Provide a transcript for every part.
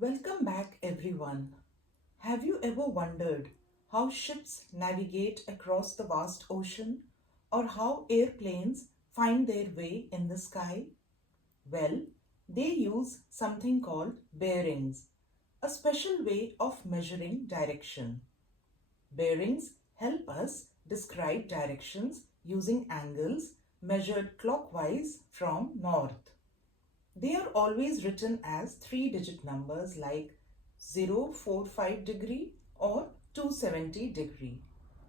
Welcome back, everyone. Have you ever wondered how ships navigate across the vast ocean or how airplanes find their way in the sky? Well, they use something called bearings, a special way of measuring direction. Bearings help us describe directions using angles measured clockwise from north. They are always written as three-digit numbers like 045 degree or 270 degree.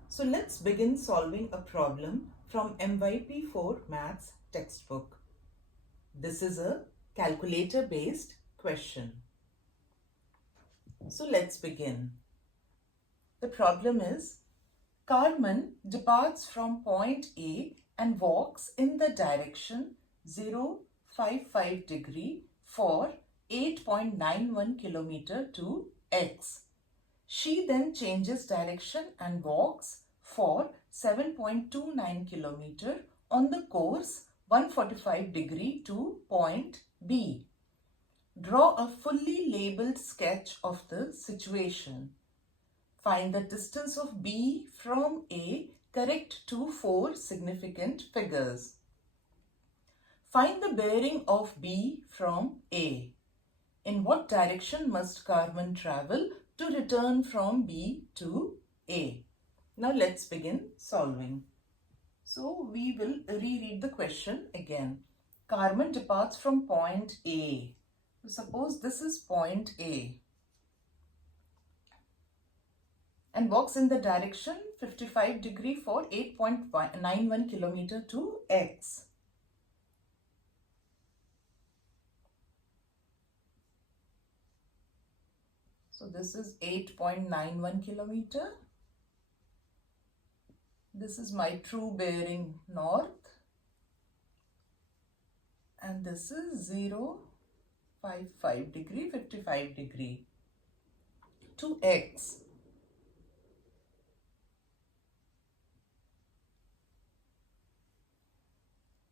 So let's begin solving a problem from MYP4 Maths textbook. This is a calculator-based question. So let's begin. The problem is, Carmen departs from point A and walks in the direction 055 degree for 8.91 kilometer to X. She then changes direction and walks for 7.29 kilometer on the course 145 degree to point B. Draw a fully labeled sketch of the situation. Find the distance of B from A correct to 4 significant figures. Find the bearing of B from A. In what direction must Carmen travel to return from B to A? Now let's begin solving. So we will reread the question again. Carmen departs from point A. Suppose this is point A and walks in the direction 55 degree for 8.91 kilometer to X. So this is 8.91 kilometer. This is my true bearing north. And this is 055 degree, 55 degree to X.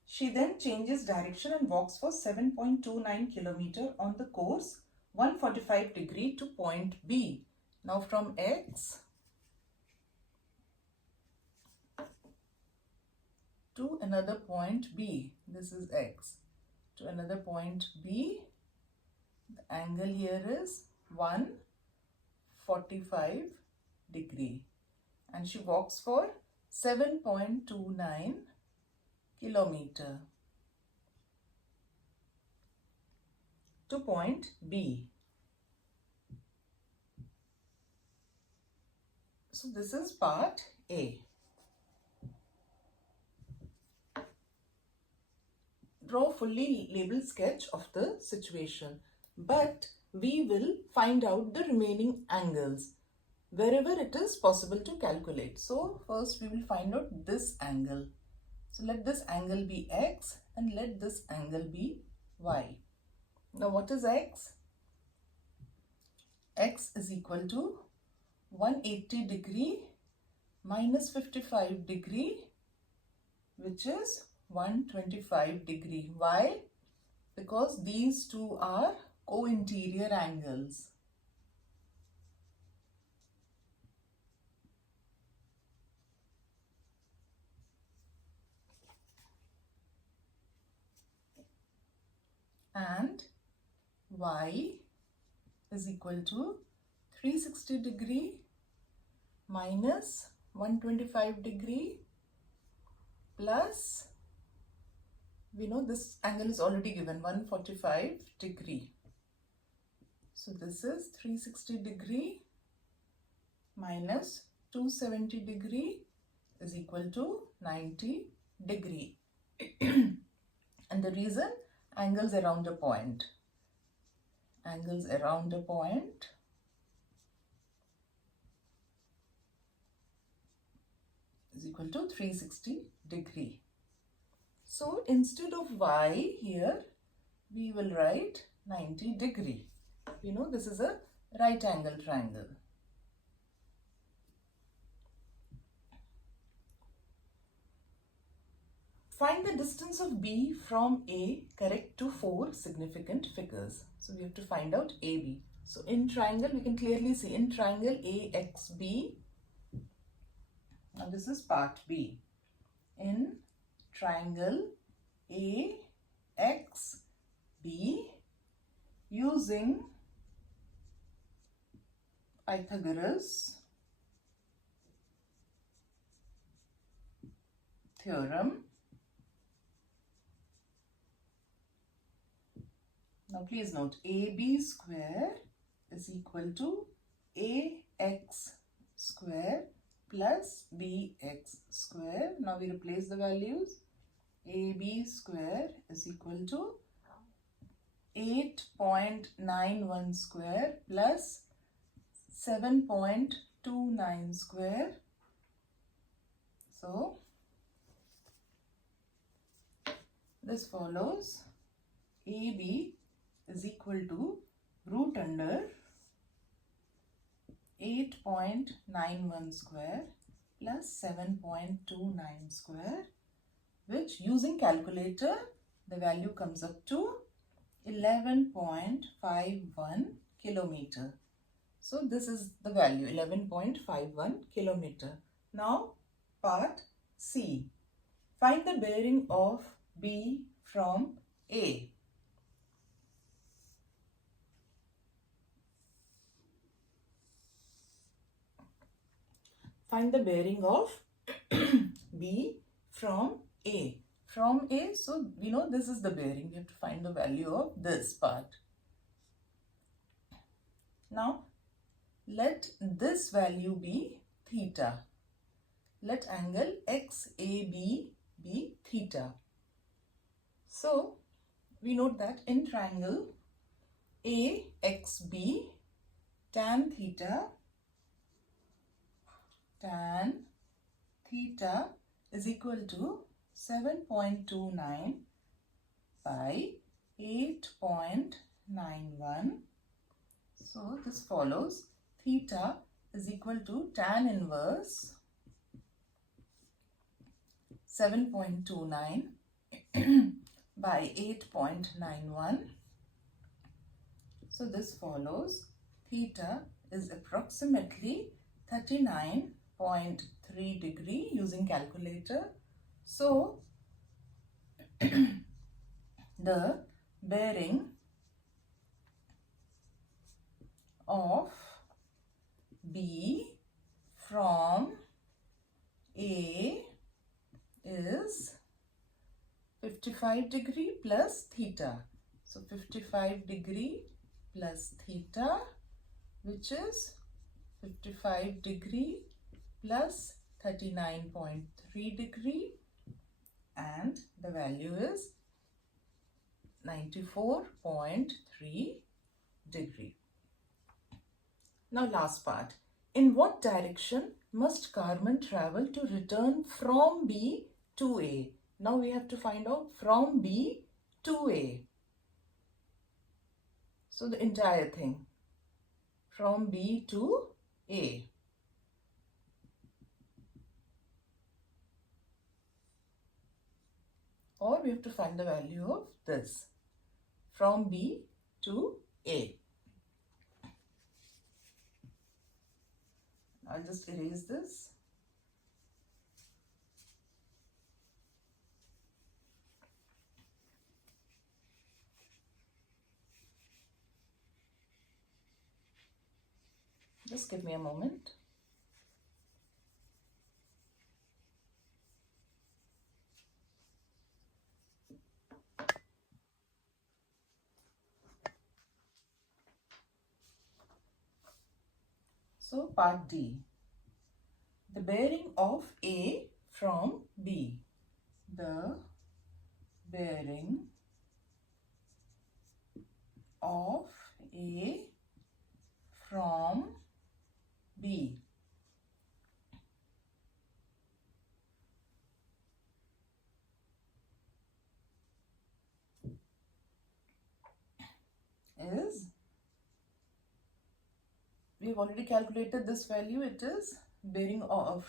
She then changes direction and walks for 7.29 kilometer on the course 145 degree to point B. Now from X to another point B, this is X, to another point B, the angle here is 145 degree and she walks for 7.29 kilometer to point B. So this is part A. Draw fully labeled sketch of the situation, but we will find out the remaining angles wherever it is possible to calculate. So first we will find out this angle. So let this angle be X and let this angle be Y. Now what is X? X is equal to 180 degree minus 55 degree, which is 125 degree. Why? Because these two are co-interior angles. And Y is equal to 360 degree minus 125 degree plus, we know this angle is already given, 145 degree. So this is 360 degree minus 270 degree is equal to 90 degree. And the reason, angles around a point. Angles around a point is equal to 360 degree. So instead of Y here, we will write 90 degree. You know this is a right angle triangle. Find the distance of B from A correct to 4 significant figures. So we have to find out AB. So in triangle, we can clearly see in triangle AXB. Now this is part B. In triangle AXB, using Pythagoras theorem. Now please note, AB square is equal to AX square plus BX square. Now we replace the values. AB square is equal to 8.91 square plus 7.29 square. So this follows AB is equal to root under 8.91 square plus 7.29 square, which using calculator the value comes up to 11.51 kilometer. So this is the value, 11.51 kilometer. Now part C. Find the bearing of B from A. Find the bearing of B from A. From A, so we know this is the bearing. We have to find the value of this part. Now, let this value be theta. Let angle XAB be theta. So, we note that in triangle AXB, tan theta is equal to 7.29 by 8.91. So this follows theta is equal to tan inverse 7.29 by 8.91. So this follows theta is approximately 39.3 degree using calculator. So the bearing of B from A is 55 degree plus theta. So 55 degree plus theta, which is 55 degree plus 39.3 degree, and the value is 94.3 degree. Now last part. In what direction must Carmen travel to return from B to A? Now we have to find out from B to A. So the entire thing from B to A. Or we have to find the value of this from B to A. I'll just erase this. Just give me a moment. So part D. The bearing of A from B. The bearing of A from B is, we have already calculated this value. It is bearing of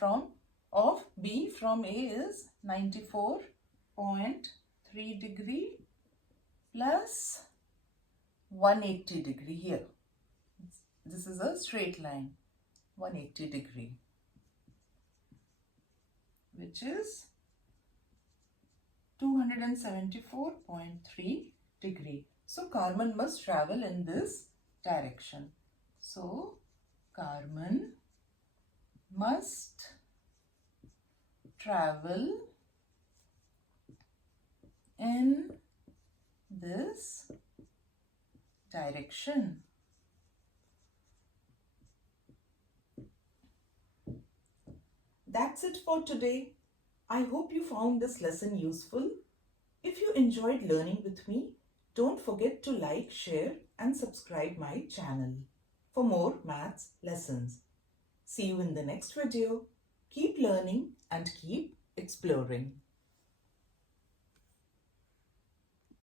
B from A is 94.3 degree plus 180 degree here. this is a straight line, 180 degree, which is 274.3 degree. So Carmen must travel in this direction. So Carmen must travel in this direction. That's it for today. I hope you found this lesson useful. If you enjoyed learning with me, don't forget to like, share and subscribe my channel for more maths lessons. See you in the next video. Keep learning and keep exploring.